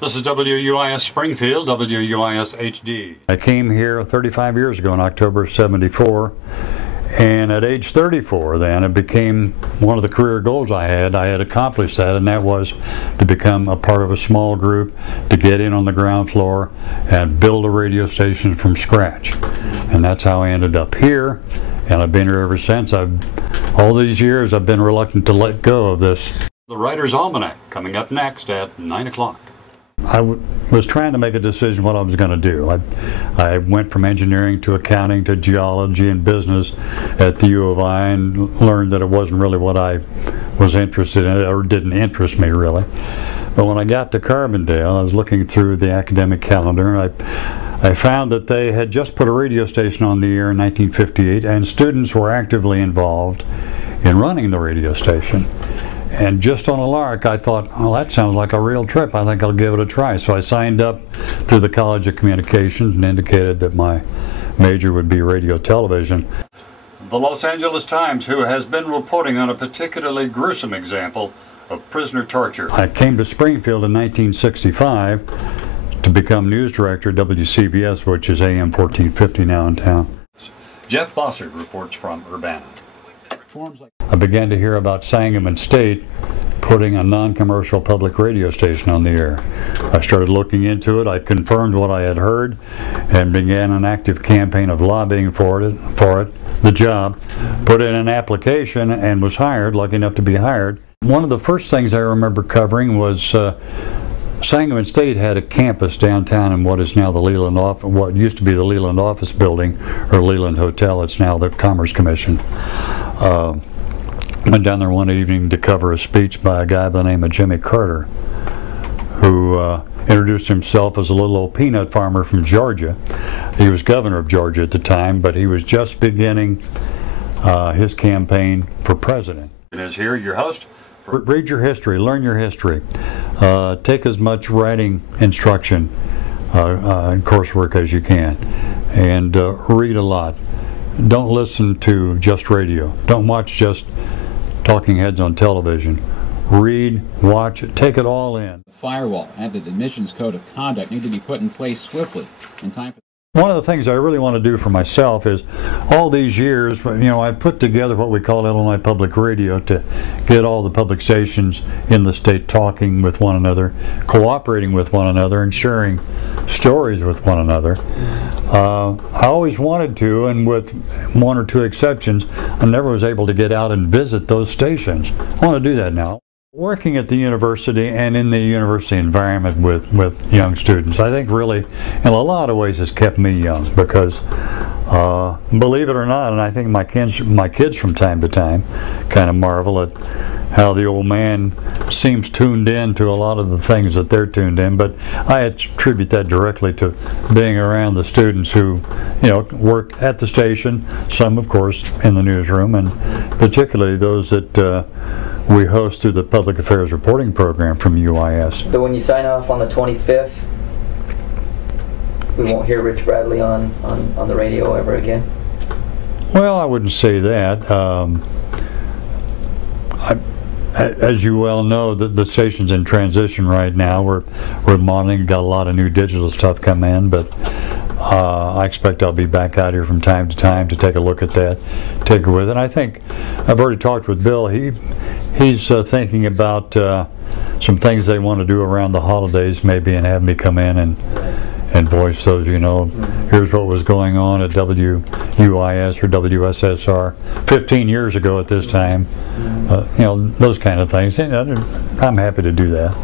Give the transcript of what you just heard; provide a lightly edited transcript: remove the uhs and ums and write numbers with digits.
This is WUIS Springfield, WUIS HD. I came here 35 years ago in October of '74, and at age 34 then it became one of the career goals I had. I had accomplished that, and that was to become a part of a small group, to get in on the ground floor and build a radio station from scratch. And that's how I ended up here, and I've been here ever since. All these years I've been reluctant to let go of this. The Writer's Almanac coming up next at 9 o'clock. I was trying to make a decision what I was going to do. I went from engineering to accounting to geology and business at the U of I, and learned that it wasn't really what I was interested in, or didn't interest me really. But when I got to Carbondale, I was looking through the academic calendar, and I found that they had just put a radio station on the air in 1958, and students were actively involved in running the radio station. And just on a lark, I thought, oh, that sounds like a real trip. I think I'll give it a try. So I signed up through the College of Communications and indicated that my major would be radio television. The Los Angeles Times, who has been reporting on a particularly gruesome example of prisoner torture. I came to Springfield in 1965 to become news director at WCVS, which is AM 1450 now in town. Jeff Bossert reports from Urbana. I began to hear about Sangamon State putting a non-commercial public radio station on the air. I started looking into it. I confirmed what I had heard and began an active campaign of lobbying for it, the job, put in an application and was hired, lucky enough to be hired. One of the first things I remember covering was Sangamon State had a campus downtown in what is now the Leland office, what used to be the Leland office building, or Leland Hotel. It's now the Commerce Commission. Went down there one evening to cover a speech by a guy by the name of Jimmy Carter, who introduced himself as a little old peanut farmer from Georgia. He was governor of Georgia at the time, but he was just beginning his campaign for president. And is here your host. Read your history, learn your history, take as much writing instruction and coursework as you can, and read a lot. Don't listen to just radio. Don't watch just talking heads on television. Read, watch, take it all in. The firewall and the admissions code of conduct need to be put in place swiftly in time for. One of the things I really want to do for myself is, all these years, I put together what we call Illinois Public Radio to get all the public stations in the state talking with one another, cooperating with one another, and sharing stories with one another. I always wanted to, and with one or two exceptions, I never was able to get out and visit those stations. I want to do that now. Working at the university and in the university environment with young students, I think really, in a lot of ways, has kept me young, because believe it or not, and I think my kids from time to time kind of marvel at how the old man seems tuned in to a lot of the things that they're tuned in, but I attribute that directly to being around the students who work at the station, some of course in the newsroom, and particularly those that we host through the Public Affairs Reporting Program from UIS. So when you sign off on the 25th, we won't hear Rich Bradley on the radio ever again? Well, I wouldn't say that. As you well know, the station's in transition right now. We're monitoring, got a lot of new digital stuff come in, but I expect I'll be back out here from time to time to take a look at that, take it with it. And I think I've already talked with Bill. He's thinking about some things they want to do around the holidays, maybe, and have me come in and voice those. Here's what was going on at WUIS or WSSR 15 years ago at this time. Those kind of things. I'm happy to do that.